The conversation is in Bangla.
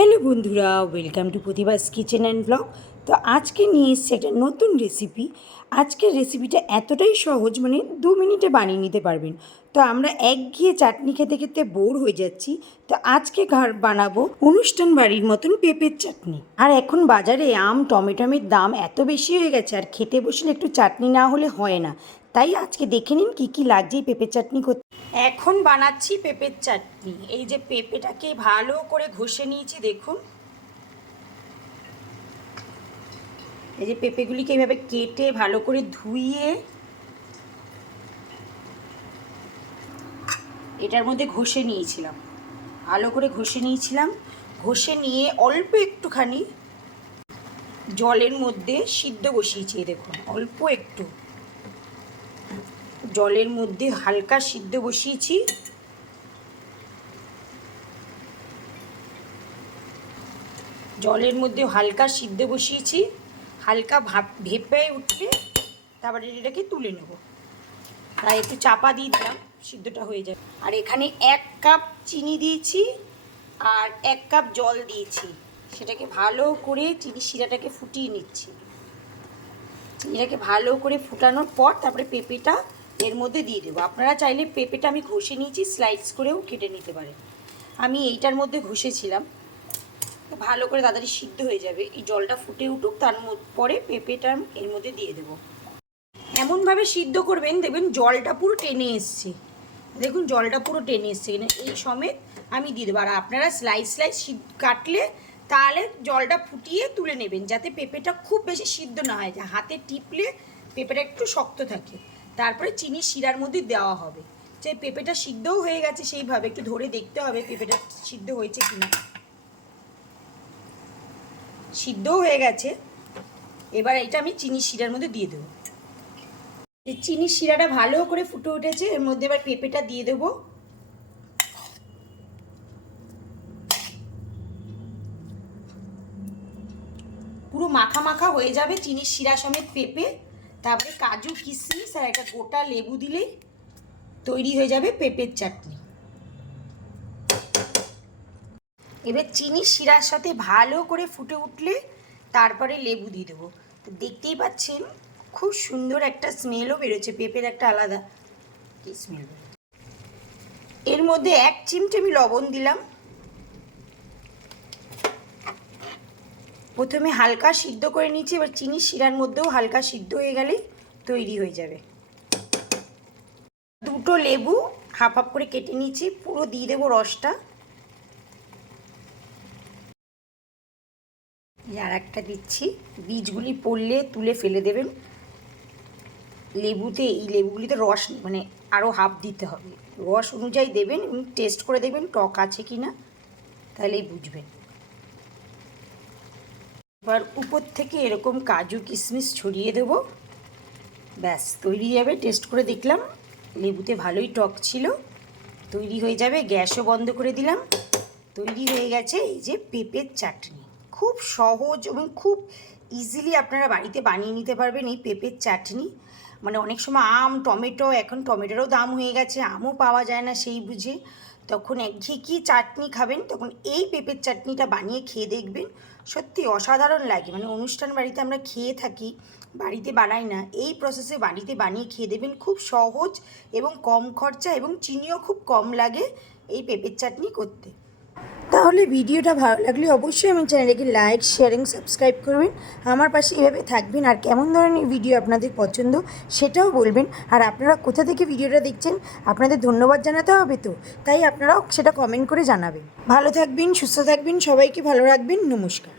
হ্যালো বন্ধুরা, ওয়েলকাম টু প্রতিভাস কিচেন অ্যান্ড ব্লগ। তো আজকে নিয়ে এসেছি একটা নতুন রেসিপি। আজকের রেসিপিটা এতটাই সহজ, মানে 2 মিনিটে বানিয়ে নিতে পারবেন। তো আমরা একঘেয়ে চাটনি খেতে খেতে বোর হয়ে যাচ্ছি। তো আজকে বানাবো অনুষ্ঠান বাড়ির মতন পেঁপের চাটনি। আর এখন বাজারে আম টমেটোমের দাম এত বেশি হয়ে গেছে, আর খেতে বসলে একটু চাটনি না হলে হয় না। তাই আজকে দেখে নিন কী কী লাগছে এই পেঁপের চাটনি করতে। এখন বানাচ্ছি পেঁপের চাটনি। এই যে পেঁপেটাকে ভালো করে ঘষে নিয়েছি, দেখুন। এই যে পেঁপেগুলিকে এইভাবে কেটে ভালো করে ধুইয়ে এটার মধ্যে ঘষে নিয়েছিলাম, ভালো করে ঘষে নিয়েছিলাম। ঘষে নিয়ে অল্প একটুখানি জলের মধ্যে সিদ্ধ বসিয়েছি। দেখুন, অল্প একটু জলের মধ্যে হালকা সিদ্ধ বসিয়েছি। জলের মধ্যে হালকা সিদ্ধ বসিয়েছি, হালকা ভেপে উঠবে, তারপরে এটাকে তুলে নেব। তাই একটু চাপা দিয়ে দিলাম, সিদ্ধটা হয়ে যাবে। আর এখানে 1 কাপ চিনি দিয়েছি আর 1 কাপ জল দিয়েছি। সেটাকে ভালো করে চিনি শিরাটাকে ফুটিয়ে নিচ্ছি। চিনিটাকে ভালো করে ফুটানোর পর তারপরে পেঁপেটা এর মধ্যে দিয়ে দেবো। আপনারা চাইলে পেঁপেটা আমি ঘষে নিয়েছি, স্লাইস করেও কেটে নিতে পারেন। আমি এইটার মধ্যে ঘষেছিলাম, ভালো করে তাড়াতাড়ি সিদ্ধ হয়ে যাবে। এই জলটা ফুটে উঠুক, তার পরে পেঁপেটা এর মধ্যে দিয়ে দেবো। এমনভাবে সিদ্ধ করবেন, দেখবেন জলটা পুরো টেনে এসছে। দেখুন, জলটা পুরো টেনে এসছে, এই সমেত আমি দিয়ে দেবো। আর আপনারা স্লাইস কাটলে তাহলে জলটা ফুটিয়ে তুলে নেবেন, যাতে পেঁপেটা খুব বেশি সিদ্ধ না হয়, যে হাতে টিপলে পেঁপেটা একটু শক্ত থাকে। তারপরে চিনি শিরার মধ্যে দেওয়া হবে। যে পেঁপেটা সিদ্ধও হয়ে গেছে সেইভাবে একটু ধরে দেখতে হবে পেঁপেটা সিদ্ধ হয়েছে কিনা। সিদ্ধও হয়ে গেছে। এবার এটা আমি চিনি শিরার মধ্যে দিয়ে দেবো। চিনি শিরাটা ভালো করে ফুটে উঠেছে, এর মধ্যে এবার পেঁপেটা দিয়ে দেবো। পুরো মাখা মাখা হয়ে যাবে চিনি শিরা সমেত পেঁপে। তারপরে কাজু কিশমিশ আর একটা গোটা লেবু দিলেই তৈরি হয়ে যাবে পেঁপের চাটনি। এবার চিনি শিরার সাথে ভালো করে ফুটে উঠলে তারপরে লেবু দিয়ে দেবো। তো দেখতেই পাচ্ছেন খুব সুন্দর একটা স্মেলও বেরোচ্ছে, পেঁপের একটা আলাদা স্মেল। এর মধ্যে 1 চিমটে আমি লবণ দিলাম। প্রথমে হালকা সিদ্ধ করে নিচ্ছি, এবার চিনি শিরার মধ্যেও হালকা সিদ্ধ হয়ে গেলেই তৈরি হয়ে যাবে। 2টো লেবু হাফ হাফ করে কেটে নিচ্ছি, পুরো দিয়ে দেবো রসটা। আর একটা দিচ্ছি, বীজগুলি পড়লে তুলে ফেলে দেবেন। লেবুতে এই লেবুগুলিতে রস মানে আরও হাফ দিতে হবে, রস অনুযায়ী দেবেন এবং টেস্ট করে দেখবেন টক আছে কি না, তাহলেই বুঝবেন। এবার উপর থেকে এরকম কাজু কিশমিশ ছড়িয়ে দেবো, ব্যাস তৈরি যাবে। টেস্ট করে দেখলাম লেবুতে ভালোই টক ছিল, তৈরি হয়ে যাবে। গ্যাসও বন্ধ করে দিলাম। তৈরি হয়ে গেছে এই যে পেঁপের চাটনি। খুব সহজ এবং খুব ইজিলি আপনারা বাড়িতে বানিয়ে নিতে পারবেন এই পেঁপের চাটনি। মানে অনেক সময় আম টমেটো, এখন টমেটোরও দাম হয়ে গেছে, আমও পাওয়া যায় না সেই বুঝে, তখন একঘেয়ে কী চাটনি খাবেন, তখন এই পেঁপের চাটনিটা বানিয়ে খেয়ে দেখবেন, সত্যি অসাধারণ লাগে। মানে অনুষ্ঠান বাড়িতে আমরা খেয়ে থাকি, বাড়িতে বানাই না, এই প্রসেসে বাড়িতে বানিয়ে খেয়ে দেবেন। খুব সহজ এবং কম খরচা, এবং চিনিও খুব কম লাগে এই পেঁপের চাটনি করতে। তাহলে ভিডিওটা ভালো লাগলে অবশ্যই আমার চ্যানেলকে লাইক শেয়ার এবং সাবস্ক্রাইব করবেন, আমার পাশে এভাবে থাকবেন। আর কেমন ধরনের ভিডিও আপনাদের পছন্দ সেটাও বলবেন। আর আপনারা কোথা থেকে ভিডিওটা দেখছেন আপনাদের ধন্যবাদ জানাতে হবে, তো তাই আপনারাও সেটা কমেন্ট করে জানাবেন। ভালো থাকবেন, সুস্থ থাকবেন, সবাইকে ভালো রাখবেন। নমস্কার।